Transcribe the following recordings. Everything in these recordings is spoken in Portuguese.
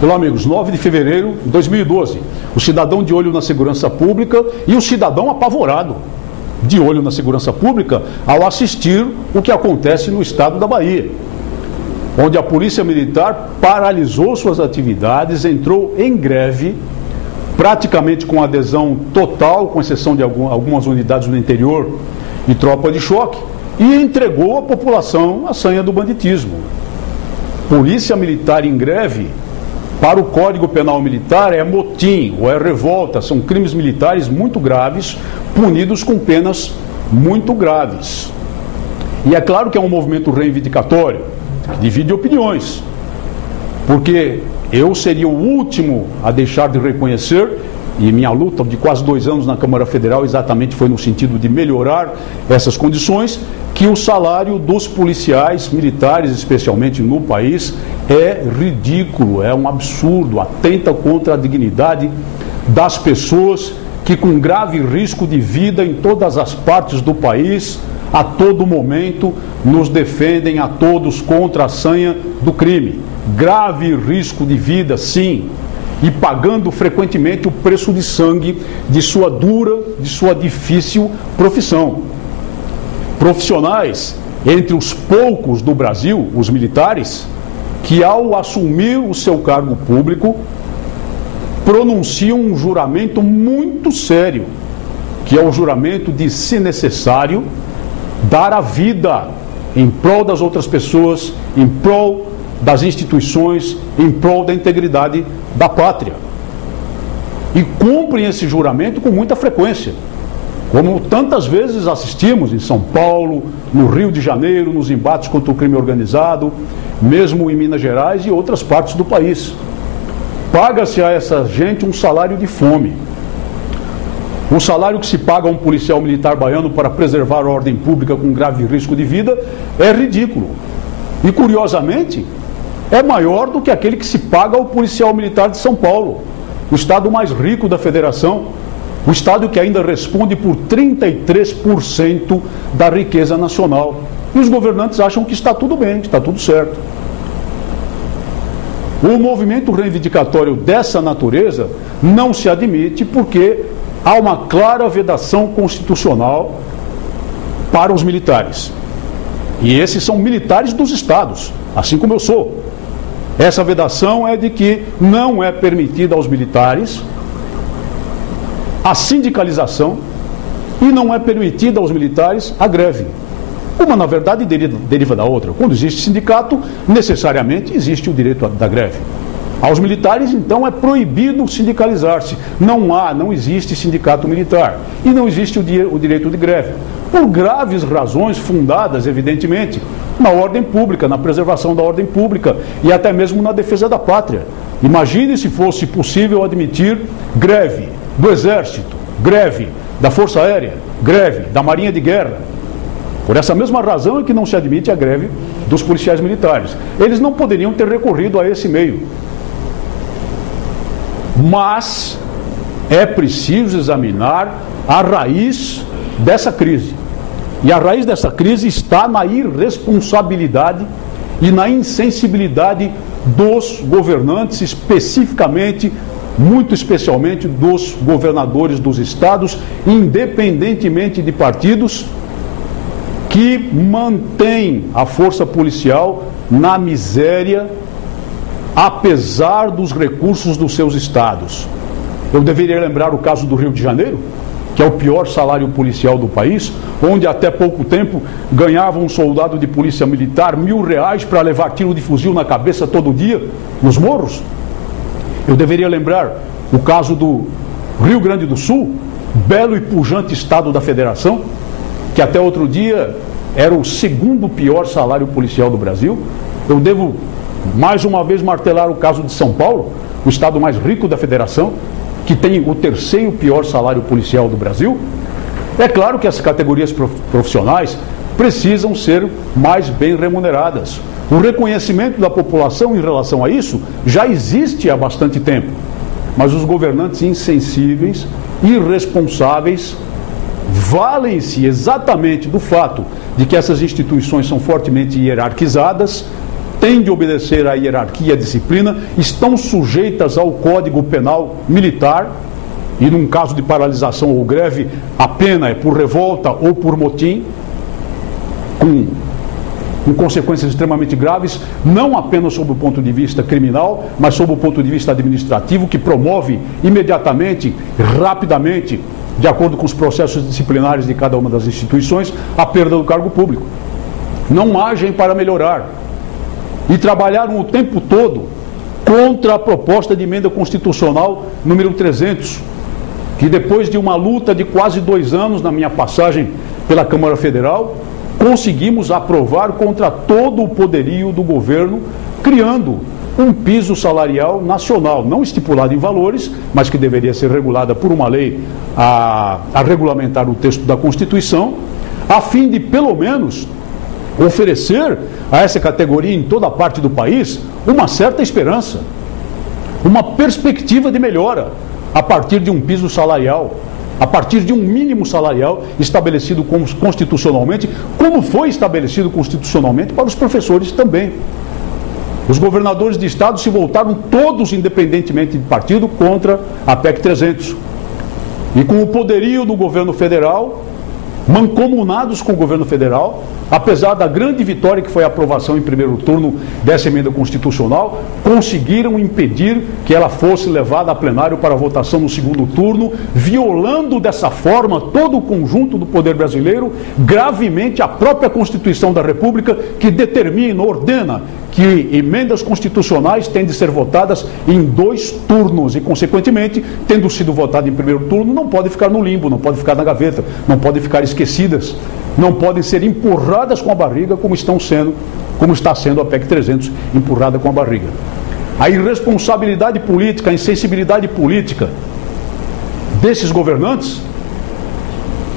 Olá, amigos. 9 de fevereiro de 2012. O cidadão de olho na segurança pública e o cidadão apavorado de olho na segurança pública ao assistir o que acontece no estado da Bahia, onde a Polícia Militar paralisou suas atividades, entrou em greve, praticamente com adesão total, com exceção de algumas unidades no interior e tropa de choque, e entregou à população a sanha do banditismo. Polícia Militar em greve, para o Código Penal Militar, é motim ou é revolta, são crimes militares muito graves, punidos com penas muito graves. E é claro que é um movimento reivindicatório, que divide opiniões, porque eu seria o último a deixar de reconhecer, e minha luta de quase 2 anos na Câmara Federal exatamente foi no sentido de melhorar essas condições, que o salário dos policiais militares, especialmente no país, é ridículo, é um absurdo, atenta contra a dignidade das pessoas que, com grave risco de vida em todas as partes do país, a todo momento, nos defendem a todos contra a sanha do crime. Grave risco de vida, sim, e pagando frequentemente o preço de sangue de sua dura, de sua difícil profissão. Profissionais, entre os poucos do Brasil, os militares, que ao assumir o seu cargo público, pronunciam um juramento muito sério, que é o juramento de, se necessário, dar a vida em prol das outras pessoas, em prol das instituições, em prol da integridade da pátria. E cumprem esse juramento com muita frequência, como tantas vezes assistimos em São Paulo, no Rio de Janeiro, nos embates contra o crime organizado, mesmo em Minas Gerais e outras partes do país. Paga-se a essa gente um salário de fome. O salário que se paga a um policial militar baiano para preservar a ordem pública com grave risco de vida é ridículo. E, curiosamente, é maior do que aquele que se paga ao policial militar de São Paulo, o estado mais rico da federação, o estado que ainda responde por 33% da riqueza nacional. E os governantes acham que está tudo bem, que está tudo certo. O movimento reivindicatório dessa natureza não se admite porque há uma clara vedação constitucional para os militares. E esses são militares dos estados, assim como eu sou. Essa vedação é de que não é permitida aos militares a sindicalização e não é permitida aos militares a greve. Uma, na verdade, deriva da outra. Quando existe sindicato, necessariamente existe o direito da greve. Aos militares, então, é proibido sindicalizar-se. Não existe sindicato militar. E não existe o direito de greve. Por graves razões fundadas, evidentemente, na ordem pública, na preservação da ordem pública e até mesmo na defesa da pátria. Imagine se fosse possível admitir greve do Exército, greve da Força Aérea, greve da Marinha de Guerra. Por essa mesma razão é que não se admite a greve dos policiais militares. Eles não poderiam ter recorrido a esse meio. Mas é preciso examinar a raiz dessa crise. E a raiz dessa crise está na irresponsabilidade e na insensibilidade dos governantes, especificamente, muito especialmente, dos governadores dos estados, independentemente de partidos, que mantém a força policial na miséria, apesar dos recursos dos seus estados. Eu deveria lembrar o caso do Rio de Janeiro, que é o pior salário policial do país, onde até pouco tempo ganhava um soldado de polícia militar R$1.000 para levar tiro de fuzil na cabeça todo dia, nos morros. Eu deveria lembrar o caso do Rio Grande do Sul, belo e pujante estado da federação, que até outro dia era o 2º pior salário policial do Brasil. Eu devo mais uma vez martelar o caso de São Paulo, o estado mais rico da federação, que tem o 3º pior salário policial do Brasil. É claro que as categorias profissionais precisam ser mais bem remuneradas. O reconhecimento da população em relação a isso já existe há bastante tempo, mas os governantes insensíveis, irresponsáveis, valem-se exatamente do fato de que essas instituições são fortemente hierarquizadas têm de obedecer à hierarquia e à disciplina, estão sujeitas ao Código Penal Militar, e num caso de paralisação ou greve, a pena é por revolta ou por motim, com consequências extremamente graves, não apenas sob o ponto de vista criminal, mas sob o ponto de vista administrativo, que promove imediatamente, rapidamente, de acordo com os processos disciplinares de cada uma das instituições, a perda do cargo público. Não agem para melhorar. E trabalharam o tempo todo contra a proposta de emenda constitucional número 300, que depois de uma luta de quase 2 anos na minha passagem pela Câmara Federal, conseguimos aprovar contra todo o poderio do governo, criando um piso salarial nacional, não estipulado em valores, mas que deveria ser regulada por uma lei a regulamentar o texto da Constituição, a fim de, pelo menos, oferecer a essa categoria em toda a parte do país uma certa esperança, uma perspectiva de melhora, a partir de um piso salarial, a partir de um mínimo salarial estabelecido constitucionalmente, como foi estabelecido constitucionalmente para os professores também. Os governadores de estado se voltaram todos, independentemente de partido, contra a PEC 300. E com o poderio do governo federal, mancomunados com o governo federal, apesar da grande vitória que foi a aprovação em primeiro turno dessa emenda constitucional, conseguiram impedir que ela fosse levada a plenário para votação no segundo turno, violando dessa forma todo o conjunto do poder brasileiro, gravemente a própria Constituição da República, que determina, ordena que emendas constitucionais têm de ser votadas em 2 turnos e, consequentemente, tendo sido votada em primeiro turno, não pode ficar no limbo, não pode ficar na gaveta, não podem ficar esquecidas, não podem ser empurradas com a barriga como está sendo a PEC 300 empurrada com a barriga. A irresponsabilidade política, a insensibilidade política desses governantes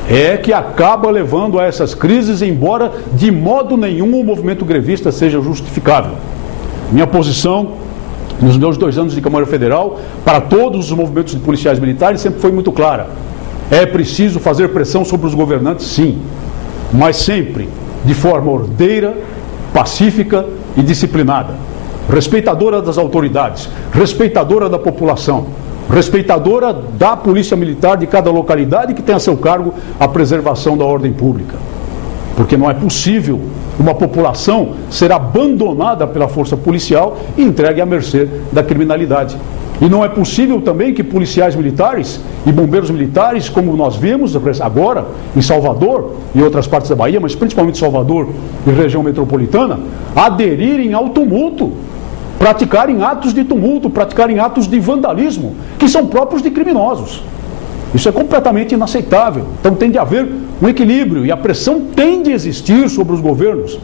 é que acaba levando a essas crises, embora de modo nenhum o movimento grevista seja justificável. Minha posição, nos meus 2 anos de Câmara Federal, para todos os movimentos de policiais militares, sempre foi muito clara. É preciso fazer pressão sobre os governantes, sim, mas sempre de forma ordeira, pacífica e disciplinada, respeitadora das autoridades, respeitadora da população, respeitadora da polícia militar de cada localidade que tem a seu cargo a preservação da ordem pública. Porque não é possível uma população ser abandonada pela força policial e entregue à mercê da criminalidade. E não é possível também que policiais militares e bombeiros militares, como nós vemos agora em Salvador e outras partes da Bahia, mas principalmente Salvador e região metropolitana, aderirem ao tumulto, praticarem atos de tumulto, praticarem atos de vandalismo, que são próprios de criminosos. Isso é completamente inaceitável. Então tem de haver um equilíbrio e a pressão tem de existir sobre os governos.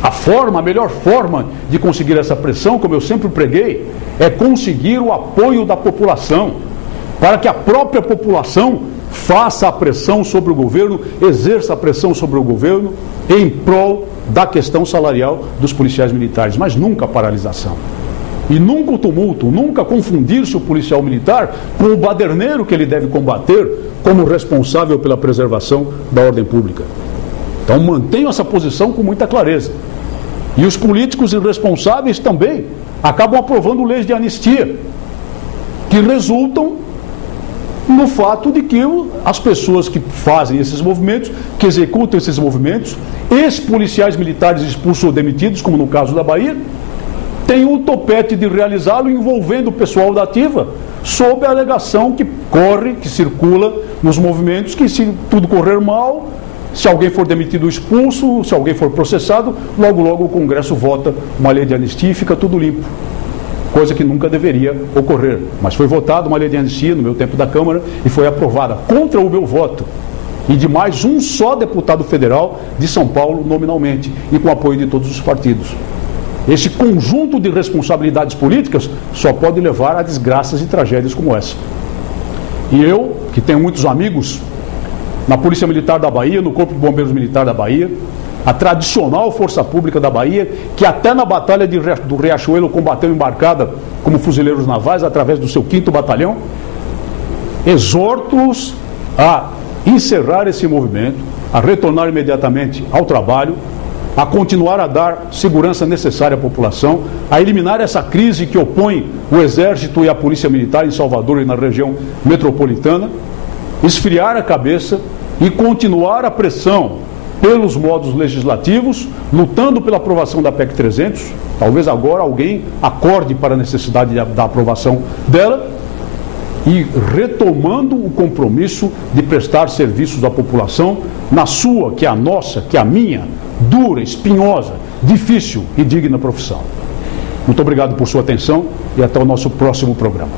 A melhor forma de conseguir essa pressão, como eu sempre preguei, é conseguir o apoio da população, para que a própria população faça a pressão sobre o governo, exerça a pressão sobre o governo em prol da questão salarial dos policiais militares, mas nunca a paralisação. E nunca o tumulto, nunca confundir-se o policial militar com o baderneiro que ele deve combater como responsável pela preservação da ordem pública. Então mantenho essa posição com muita clareza. E os políticos irresponsáveis também acabam aprovando leis de anistia, que resultam no fato de que as pessoas que fazem esses movimentos, que executam esses movimentos, ex-policiais militares expulsos ou demitidos, como no caso da Bahia, têm o topete de realizá-lo envolvendo o pessoal da ativa, sob a alegação que circula nos movimentos, que se tudo correr mal, se alguém for demitido ou expulso, se alguém for processado, logo logo o Congresso vota uma lei de anistia e fica tudo limpo. Coisa que nunca deveria ocorrer. Mas foi votada uma lei de anistia no meu tempo da Câmara e foi aprovada contra o meu voto e de mais um só deputado federal de São Paulo nominalmente e com apoio de todos os partidos. Esse conjunto de responsabilidades políticas só pode levar a desgraças e tragédias como essa. E eu, que tenho muitos amigos na Polícia Militar da Bahia, no Corpo de Bombeiros Militar da Bahia, a tradicional Força Pública da Bahia, que até na Batalha do Riachuelo combateu embarcada como fuzileiros navais através do seu 5º Batalhão, exorto-os a encerrar esse movimento, a retornar imediatamente ao trabalho a continuar a dar segurança necessária à população, a eliminar essa crise que opõe o Exército e a Polícia Militar em Salvador e na região metropolitana, esfriar a cabeça e continuar a pressão pelos modos legislativos, lutando pela aprovação da PEC 300. Talvez agora alguém acorde para a necessidade da aprovação dela e retomando o compromisso de prestar serviços à população na sua, que é a nossa, que é a minha, dura, espinhosa, difícil e digna profissão. Muito obrigado por sua atenção e até o nosso próximo programa.